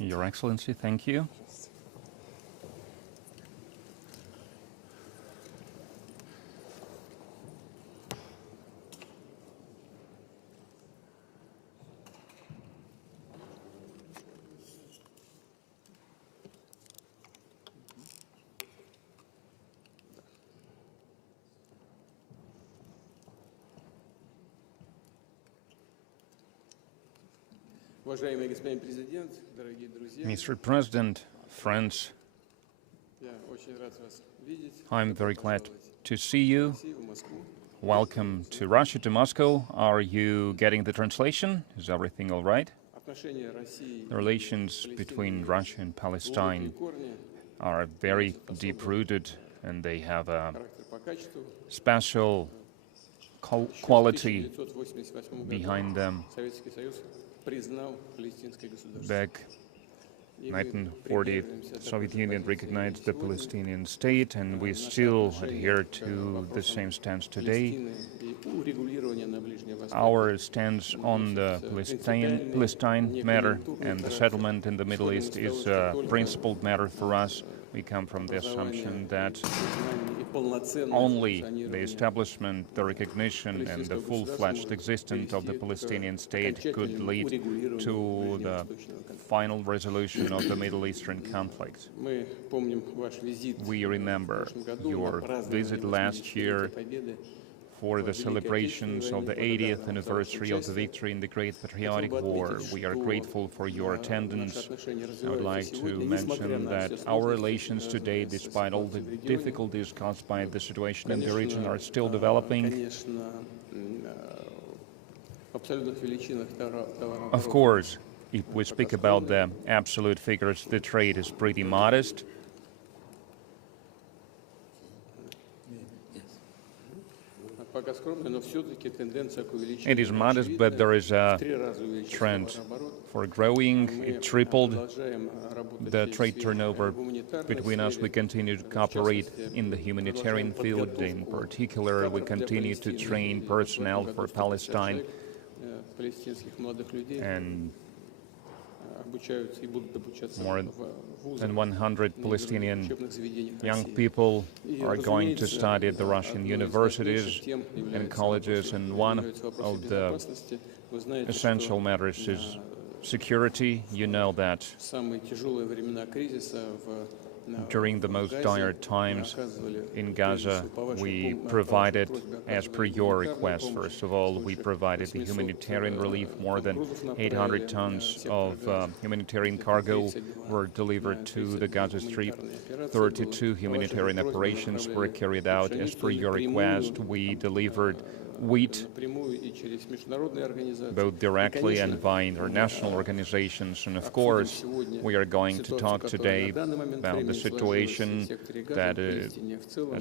Your Excellency, thank you. Mr. President, friends, I'm very glad to see you. Welcome to Russia, to Moscow. Are you getting the translation? Is everything all right? The relations between Russia and Palestine are very deep-rooted, and they have a special quality behind them. Back in 1940, the Soviet Union recognized the Palestinian state, and we still adhere to the same stance today. Our stance on the Palestine matter and the settlement in the Middle East is a principled matter for us. We come from the assumption that only the establishment, the recognition, and the full-fledged existence of the Palestinian state could lead to the final resolution of the Middle Eastern conflict. We remember your visit last year for the celebrations of the 80th anniversary of the victory in the Great Patriotic War. We are grateful for your attendance. I would like to mention that our relations today, despite all the difficulties caused by the situation in the region, are still developing. Of course, if we speak about the absolute figures, the trade is pretty modest. It is modest, but there is a trend for growing. It tripled the trade turnover between us. We continue to cooperate in the humanitarian field. In particular, we continue to train personnel for Palestine, and more than 100 Palestinian young people are going to study at the Russian universities and colleges, and one of the essential matters is security. You know that during the most dire times in Gaza, we provided, as per your request, first of all, we provided the humanitarian relief. More than 800 tons of humanitarian cargo were delivered to the Gaza Strip. 32 humanitarian operations were carried out. As per your request, we delivered wheat, both directly and via international organizations. And of course, we are going to talk today about the situation that is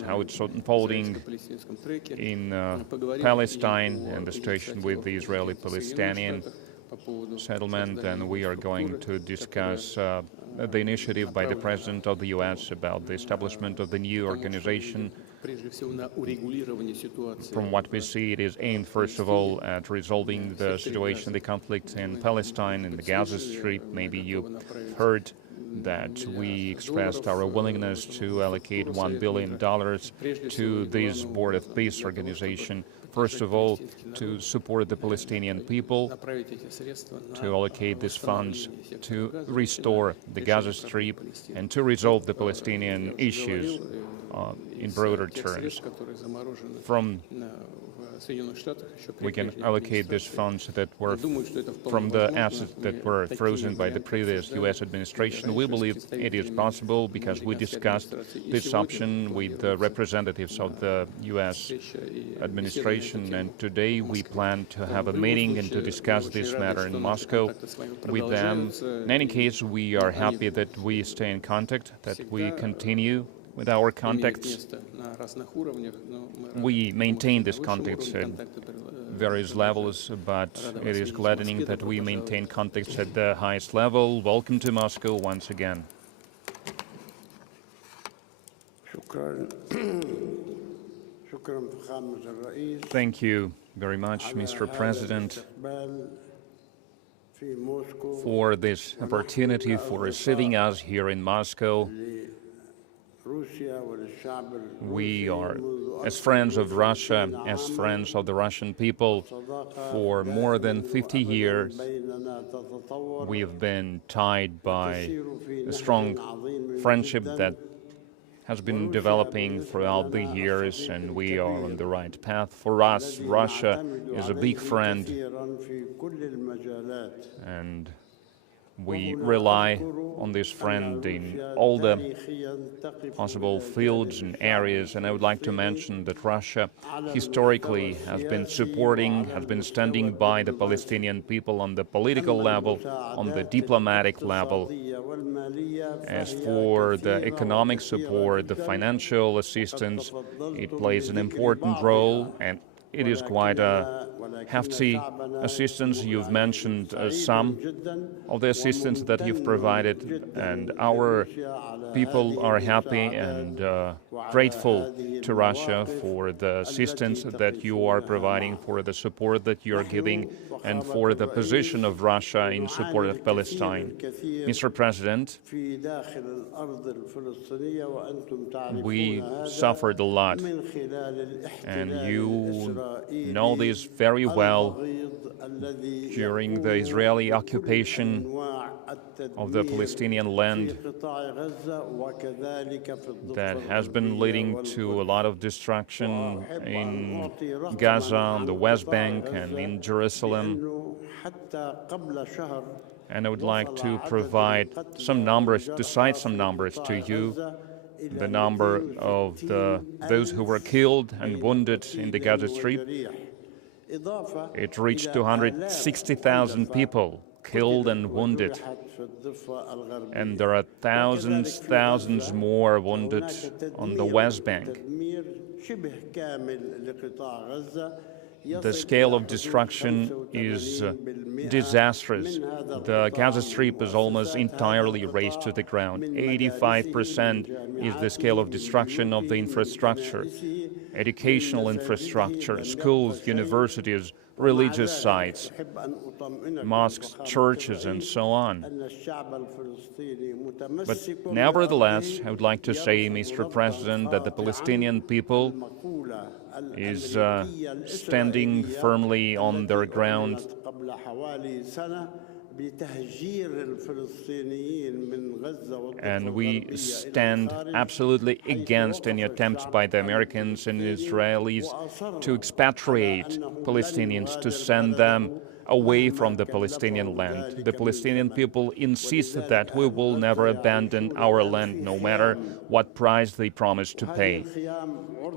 how it's unfolding in Palestine and the situation with the Israeli-Palestinian settlement. And we are going to discuss the initiative by the President of the U.S. about the establishment of the new organization. From what we see, it is aimed, first of all, at resolving the situation, the conflict in Palestine, in the Gaza Strip. Maybe you heard that we expressed our willingness to allocate $1 billion to this Board of Peace organization. First of all, to support the Palestinian people, to allocate these funds to restore the Gaza Strip and to resolve the Palestinian issues in broader terms. We can allocate these funds that were from the assets that were frozen by the previous U.S. administration. We believe it is possible because we discussed this option with the representatives of the U.S. administration, and today we plan to have a meeting and to discuss this matter in Moscow with them. In any case, we are happy that we stay in contact, that we continue with our contacts. We maintain these contacts at various levels, but it is gladdening that we maintain contacts at the highest level. Welcome to Moscow once again. Thank you very much, Mr. President, for this opportunity, for receiving us here in Moscow. We are, as friends of Russia, as friends of the Russian people, for more than 50 years, we have been tied by a strong friendship that has been developing throughout the years, and we are on the right path. For us, Russia is a big friend, and we rely on this friend in all the possible fields and areas. And I would like to mention that Russia historically has been supporting, has been standing by the Palestinian people on the political level, on the diplomatic level. As for the economic support, the financial assistance, it plays an important role, and it is quite a hefty assistance. You've mentioned some of the assistance that you've provided, and our people are happy and grateful to Russia for the assistance that you are providing, for the support that you're giving, and for the position of Russia in support of Palestine. Mr. President, we suffered a lot, and you know this very well. During the Israeli occupation of the Palestinian land, that has been leading to a lot of destruction in Gaza, on the West Bank, and in Jerusalem. And I would like to provide some numbers, to cite some numbers to you. The number of those who were killed and wounded in the Gaza Strip, it reached 260,000 people killed and wounded. And there are thousands more wounded on the West Bank. The scale of destruction is disastrous. The Gaza Strip is almost entirely razed to the ground. 85% is the scale of destruction of the infrastructure, educational infrastructure, schools, universities, religious sites, mosques, churches, and so on. But nevertheless, I would like to say, Mr. President, that the Palestinian people is standing firmly on their ground. And we stand absolutely against any attempts by the Americans and Israelis to expatriate Palestinians, to send them away from the Palestinian land. The Palestinian people insist that we will never abandon our land, no matter what price they promise to pay.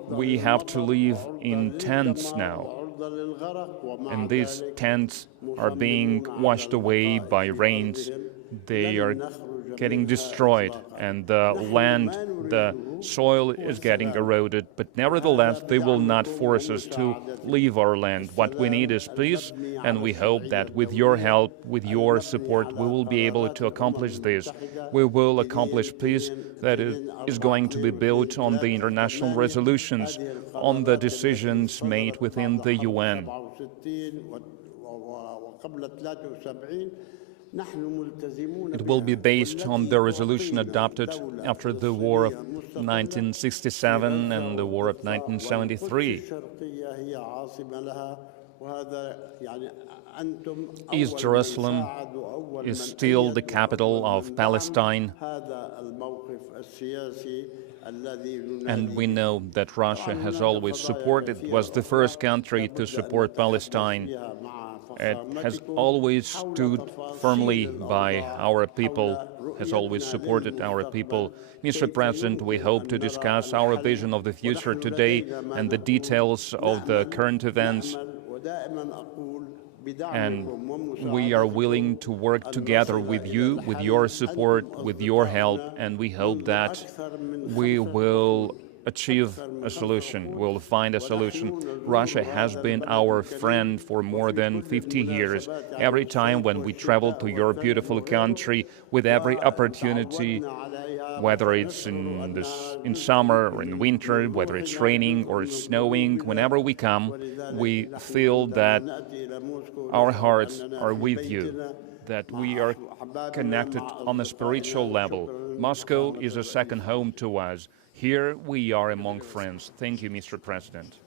We have to live in tents now, and these tents are being washed away by rains. They are getting destroyed, and the land, the soil is getting eroded, but nevertheless they will not force us to leave our land. What we need is peace, and we hope that with your help, with your support, we will be able to accomplish this. We will accomplish peace that is going to be built on the international resolutions, on the decisions made within the UN. It will be based on the resolution adopted after the War of 1967 and the War of 1973. East Jerusalem is still the capital of Palestine, and we know that Russia has always supported, was the first country to support Palestine. It has always stood firmly by our people, has always supported our people. Mr. President, we hope to discuss our vision of the future today and the details of the current events. And we are willing to work together with you, with your support, with your help, and we hope that we will achieve a solution, we'll find a solution. Russia has been our friend for more than 50 years. Every time when we travel to your beautiful country, with every opportunity, whether it's in summer or in winter, whether it's raining or it's snowing, whenever we come, we feel that our hearts are with you. that we are connected on a spiritual level. Moscow is a second home to us. Here we are among friends. Thank you, Mr. President.